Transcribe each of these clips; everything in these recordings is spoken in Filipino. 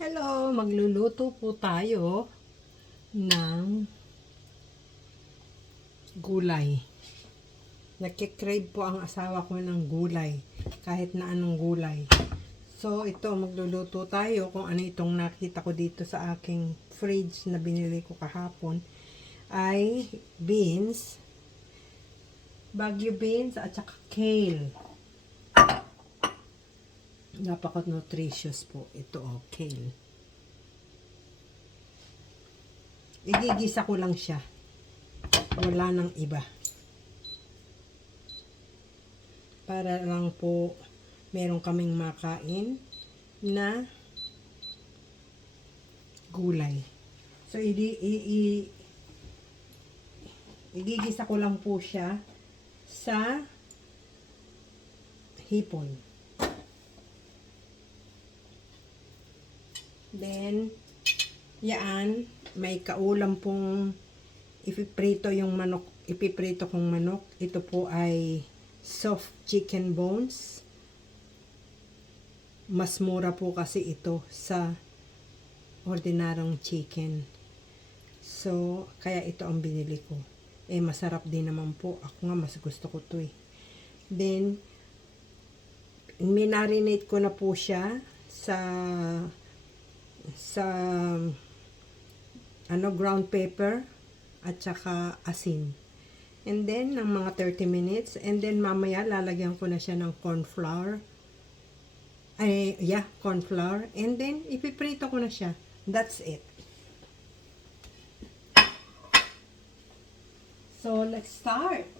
Hello, magluluto po tayo ng gulay. Nagkikrave po ang asawa ko ng gulay, kahit na anong gulay. So, ito, magluluto tayo kung ano itong nakita ko dito sa aking fridge na binili ko kahapon. Ay beans, Baguio beans, at saka kale. Napaka-nutritious po. Ito, kale. Igigisa ko lang siya. Wala nang iba. Para lang po meron kaming makain na gulay. So, igigisa ko lang po siya sa hipon. Then, yan, may kaulam pong ipiprito yung manok, ipiprito kong manok. Ito po ay soft chicken bones. Mas mura po kasi ito sa ordinarong chicken. So, kaya ito ang binili ko. Masarap din naman po. Ako nga, mas gusto ko to eh. Then, minarinate ko na po siya sa ground pepper at saka asin. And then, ng mga 30 minutes. And then, mamaya, lalagyan ko na siya ng corn flour. Corn flour. And then, ipiprito ko na siya. That's it. So, let's start.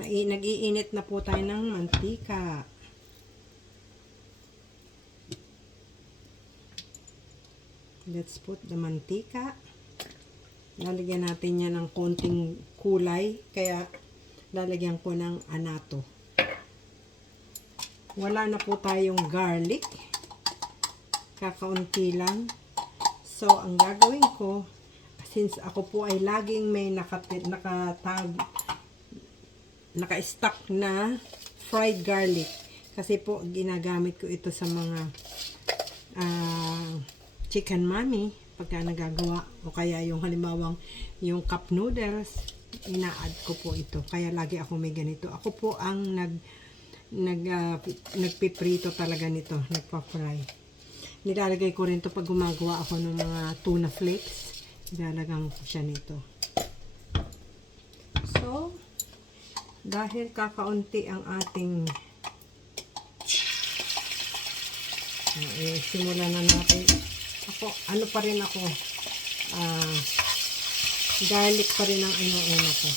Nag-iinit na po tayo ng mantika. Let's put the mantika. Lalagyan natin yan ng konting kulay. Kaya, lalagyan ko ng anato. Wala na po tayong garlic. Kakaunti lang. So, ang gagawin ko, since ako po ay laging may naka-stock na fried garlic. Kasi po, ginagamit ko ito sa mga chicken mami pagka nagagawa. O kaya yung halimbawang yung cup noodles, ina-add ko po ito. Kaya lagi ako may ganito. Ako po ang nagpiprito talaga nito. Nagpa-fry. Nilalagay ko rin to pag gumagawa ako ng mga tuna flakes. Nilalagyan ko siya nito. So, dahil kakaunti ang ating simulan na natin. Ano pa rin ako, garlic pa rin ang inuuna ko.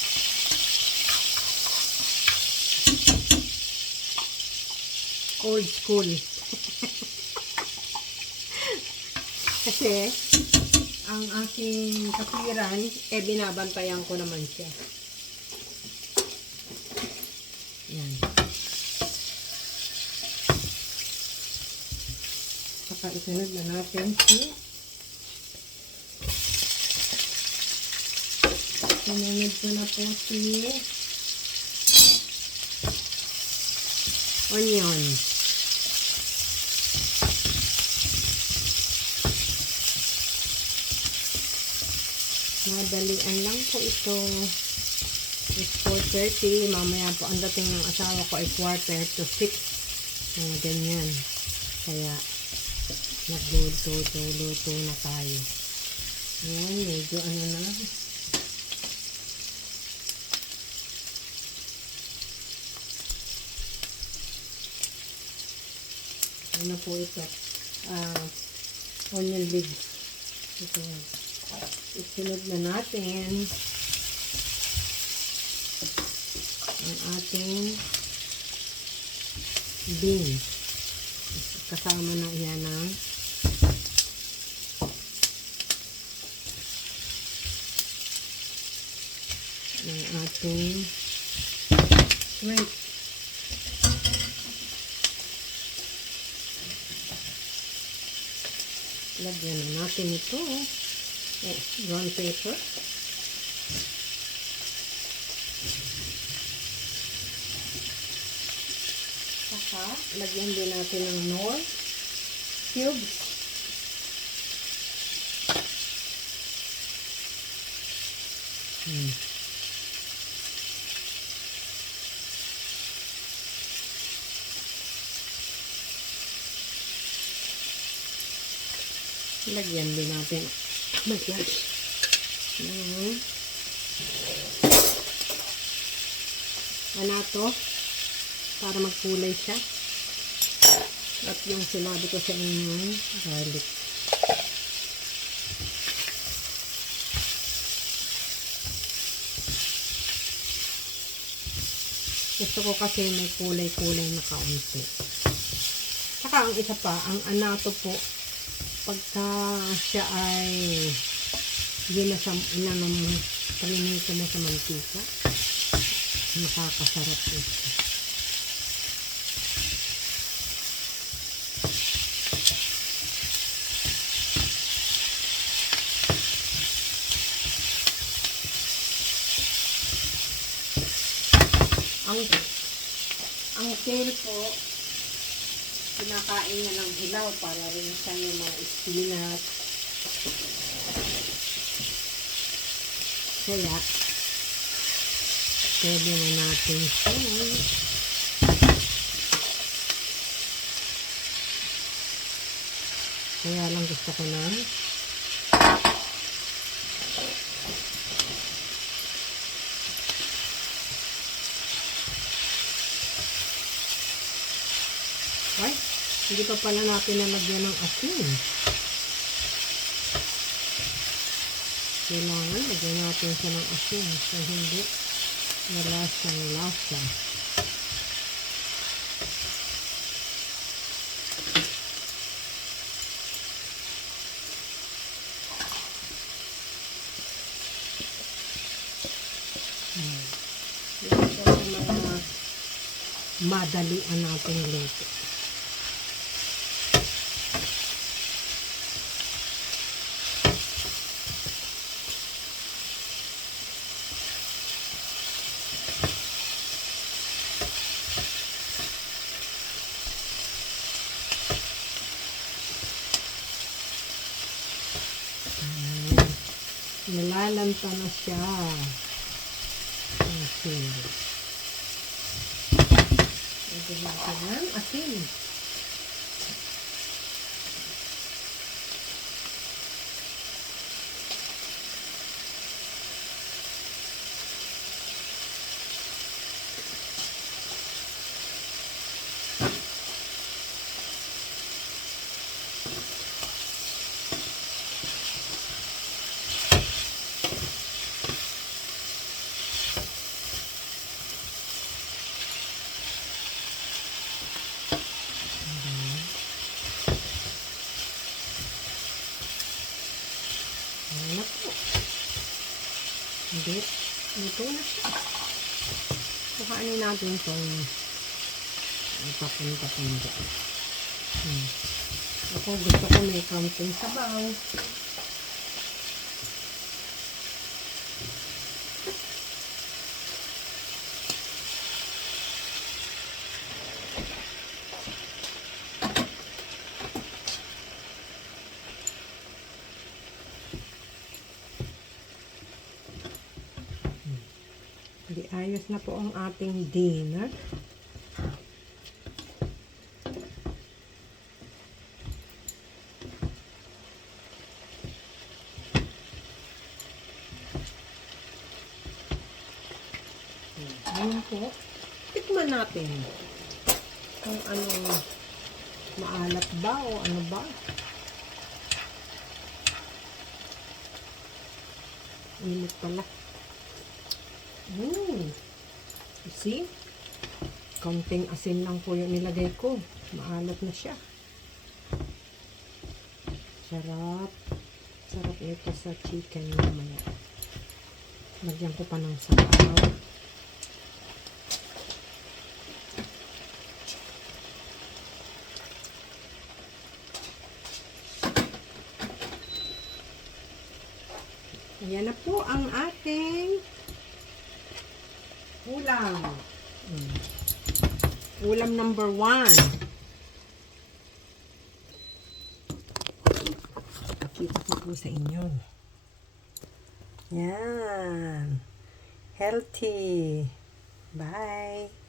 Old school. Kasi, ang aking kapiran, binabantayan ko naman siya. Yan. Saka isunod na natin sinunod ko na po onion. Madalian lang po ito. It's 4:30. Mamaya po ang dating ng asawa ko ay 5:45. Ganyan. Kaya nagluto na tayo. Ayan, medyo na. Ano po ito? Onion leaves. Ito. Isunod na natin ang ating beans. Kasama na yan ang ating shrimp. Lagyan na natin ito. Brown paper. Saka, lagyan din natin ng nor cubes. Lagyan din natin anato para magkulay siya. At yung sinabi ko sa inyo, garlic. Gusto ko kasi may kulay-kulay na kaunti. Saka ang isa pa, ang anato po, pagka siya ay palinito mo sa mantika, nakakasarap po siya. Ang kale po, kinakain niya ng hilaw para rin siya yung mga spinach. Kaya, pwede na natin siya. Kaya lang gusto ko na hindi pa pala natin nalagyan ng asin. Kailangan lagyan natin siya ng asin so hindi wala siyang lasa. Ito yung mga madalian natin luto. Nalalanta na siya. Asin. Lagyan natin ng asin. Ayan po. Hindi. Ito na siya. Kukainin natin itong tapon-tapon dyan. Ako gusto ko may kaunting sabaw. Di ayos na po ang ating dinner. Ayan po. Tikman natin kung anong maalat ba o ano ba. Init pala. See? Konting asin lang po yung nilagay ko. Maalat na siya. Sarap. Sarap nito sa chicken mamaya. Lagyan ko pa ng sabaw. Ayan na po ang ating ulam. Ulam number 1. Pakita ko po sa inyo. Yan. Healthy. Bye.